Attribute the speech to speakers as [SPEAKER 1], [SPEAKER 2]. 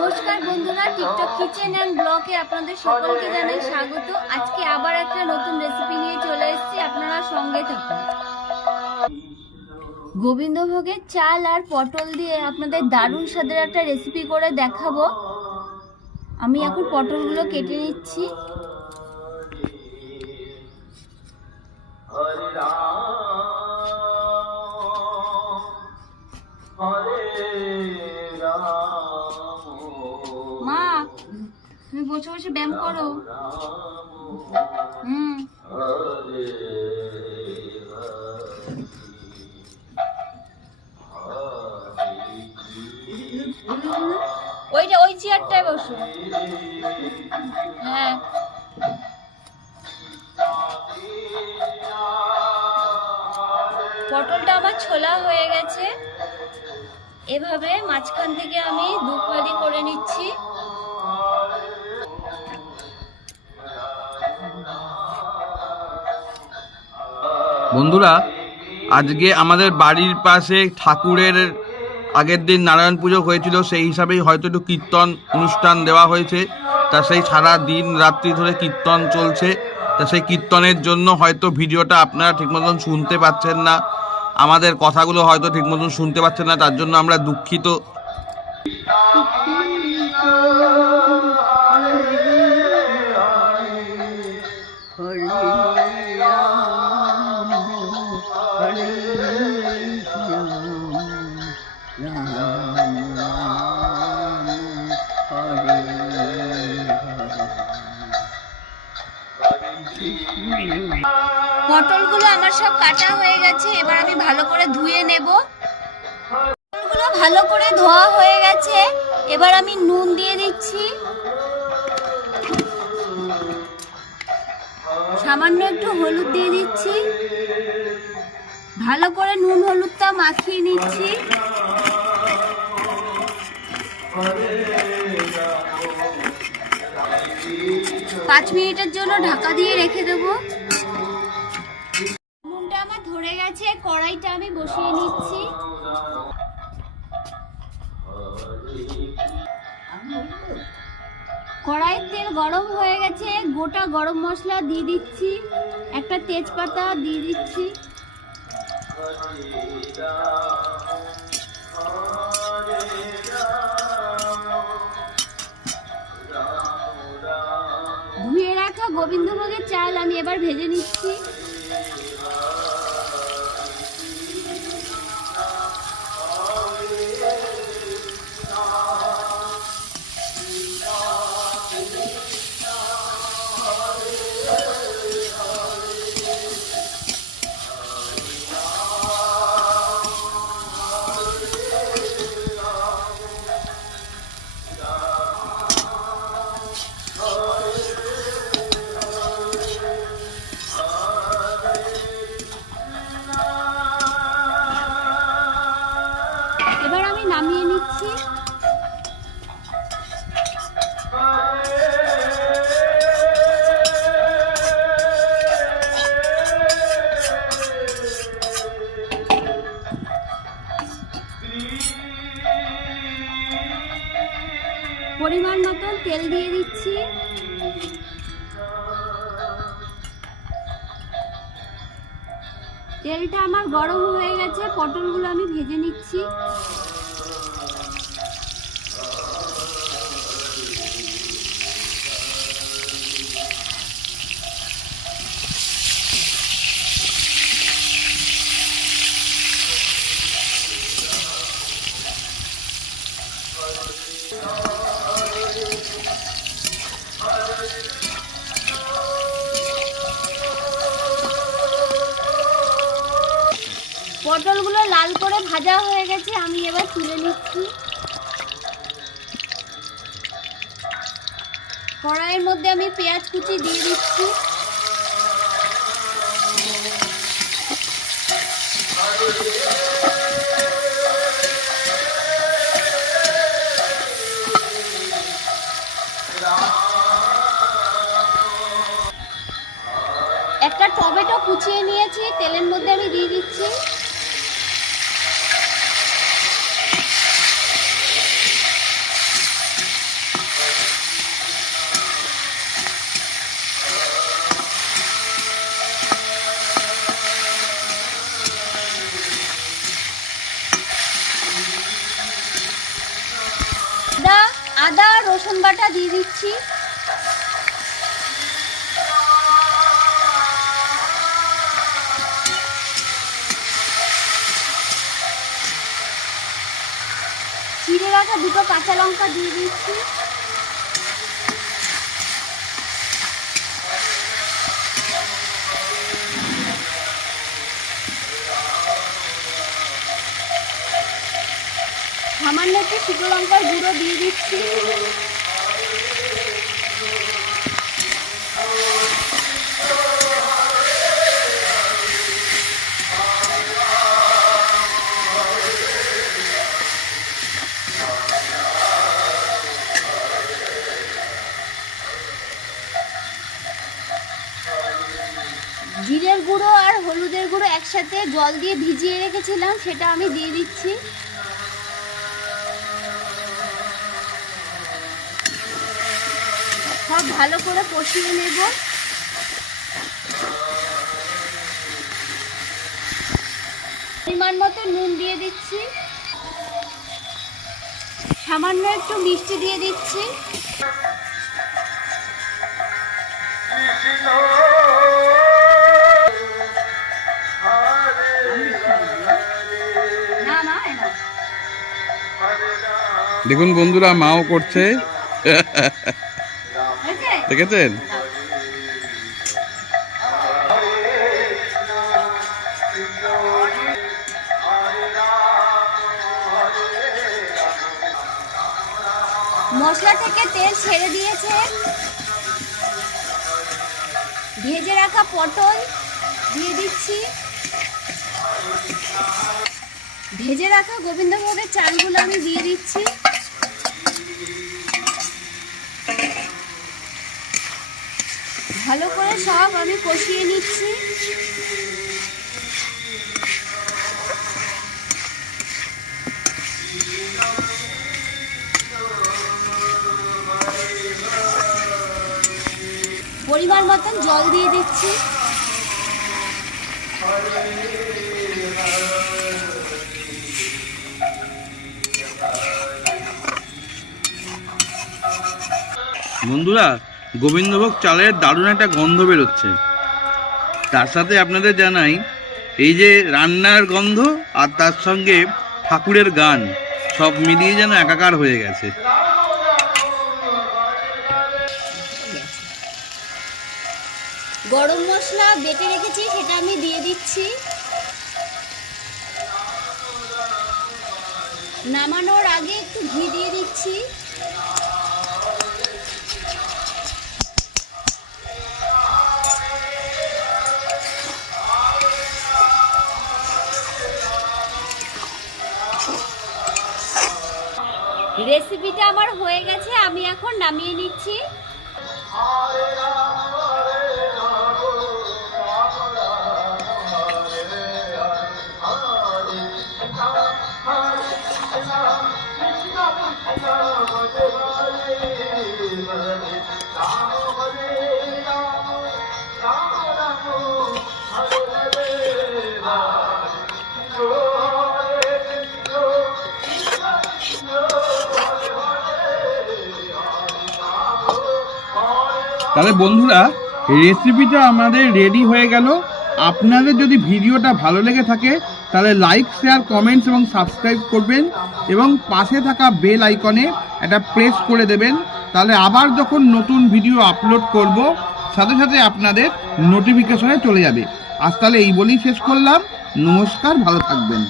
[SPEAKER 1] নমস্কার বন্ধুরা TikTok kitchen and ব্লগে আপনাদের সকলকে জানাই স্বাগত। আজকে আবার একটা নতুন রেসিপি নিয়ে চলে এসেছি, আপনারা সঙ্গে থাকুন। গোবিন্দভোগের চাল আর পটল দিয়ে আপনাদের দারুণ স্বাদের একটা রেসিপি করে দেখাবো। আমি এখন পটলগুলো কেটে নিচ্ছি। তুমি বসে বসে ব্যায়াম করো। হুম ওইটা ওই চেয়ারটায় বসো। হ্যাঁ। পটলটা আমার ছোলা হয়ে গেছে। এভাবে মাঝখান থেকে আমি দু ফালি করে নিচ্ছি।
[SPEAKER 2] বন্ধুরা, আজকে আমাদের বাড়ির পাশে ঠাকুরের আগের দিন নারায়ণ পুজো হয়েছিল, সেই হিসাবেই হয়তো একটু কীর্তন অনুষ্ঠান দেওয়া হয়েছে। তা সেই সারা দিন রাত্রি ধরে কীর্তন চলছে। তা সেই কীর্তনের জন্য হয়তো ভিডিওটা আপনারা ঠিক মতন শুনতে পাচ্ছেন না। আমাদের কথাগুলো হয়তো ঠিক মতন শুনতে পাচ্ছেন না, তার জন্য আমরা দুঃখিত।
[SPEAKER 1] পটলগুলো আমার সব কাটা হয়ে গেছে, এবার আমি ভালো করে ধুয়ে নেব। পটলগুলো ভালো করে ধোয়া হয়ে গেছে, এবার আমি নুন দিয়ে দিচ্ছি। সামান্য একটু হলুদ দিয়ে দিচ্ছি। ভালো করে নুন হলুদটা মাখিয়ে নিচ্ছি। পাঁচ মিনিটের জন্য ঢাকা দিয়ে রেখে দেবো। গেছে কড়াইটা আমি বসিয়ে নিচ্ছি। কড়াইয়ের তেল গরম হয়ে গেছে, গোটা গরম মশলা দিয়ে দিচ্ছি, একটা তেজপাতা দিয়ে দিচ্ছি। ধুয়ে রাখা গোবিন্দভোগের চাল আমি এবার ভেজে নিচ্ছি। তেলটা আমার গরম হয়ে গেছে পটলগুলো আমি ভেজে নিচ্ছি। পটলগুলো লাল করে ভাজা হয়ে গেছে, আমি এবার তুলে নিচ্ছি। কড়াইয়ের মধ্যে আমি পেঁয়াজ কুচি দিয়ে দিচ্ছি। একটা টমেটো কুচিয়ে নিয়েছি, তেলের মধ্যে আমি দিয়ে দিচ্ছি আদা আর রসুন বাটা দিয়ে দিচ্ছি। চিড়ে রাখা দুটো কাঁচা লঙ্কা দিয়ে দিচ্ছি। সামান্য একটু শুকনো লঙ্কার গুঁড়ো দিয়ে দিচ্ছি। একসাথে জল দিয়ে ভিজিয়ে রেখেছিলাম, সেটা আমি দিয়ে দিচ্ছি। সব ভালো করে কষিয়ে নেব। পরিমাণ মতো নুন দিয়ে দিচ্ছি। সামান্য একটু মিষ্টি দিয়ে দিচ্ছি।
[SPEAKER 2] দেখুন বন্ধুরা, মাও করছে। দেখেছেন?
[SPEAKER 1] মশলা থেকে তেল ছেড়ে দিয়েছে। ভেজে রাখা পটল দিয়ে দিচ্ছি। ভেজে রাখা গোবিন্দভোগের চালগুলো আমি দিয়ে দিচ্ছি। ভালো করে সব আমি কষিয়ে নিচ্ছি। পরিমাণ মতন জল দিয়ে দিচ্ছি।
[SPEAKER 2] বন্ধুরা গোবিন্দভোগ চালের দারুণ একটা গন্ধ বেরোচ্ছে। তার সাথে আপনাদের জানাই, এই যে রান্নার গন্ধ আর তার সঙ্গে ঠাকুরের গান, সব মিলিয়ে যেন একাকার হয়ে গেছে।
[SPEAKER 1] গরম মশলা বেটে রেখেছি, সেটা আমি দিয়ে দিচ্ছি। নামানোর আগে একটু ঘি দিয়ে দিচ্ছি। আমার হয়ে গেছে আমি এখন নামিয়ে নিচ্ছি।
[SPEAKER 2] তাহলে বন্ধুরা রেসিপিটা আমাদের রেডি হয়ে গেল। আপনাদের যদি ভিডিওটা ভালো লেগে থাকে, তাহলে লাইক শেয়ার কমেন্টস এবং সাবস্ক্রাইব করবেন এবং পাশে থাকা বেল আইকনে একটা প্রেস করে দেবেন। তাহলে আবার যখন নতুন ভিডিও আপলোড করব, সাথে সাথে আপনাদের নোটিফিকেশনে চলে যাবে। আজ তাহলে এই বলেই শেষ করলাম। নমস্কার, ভালো থাকবেন।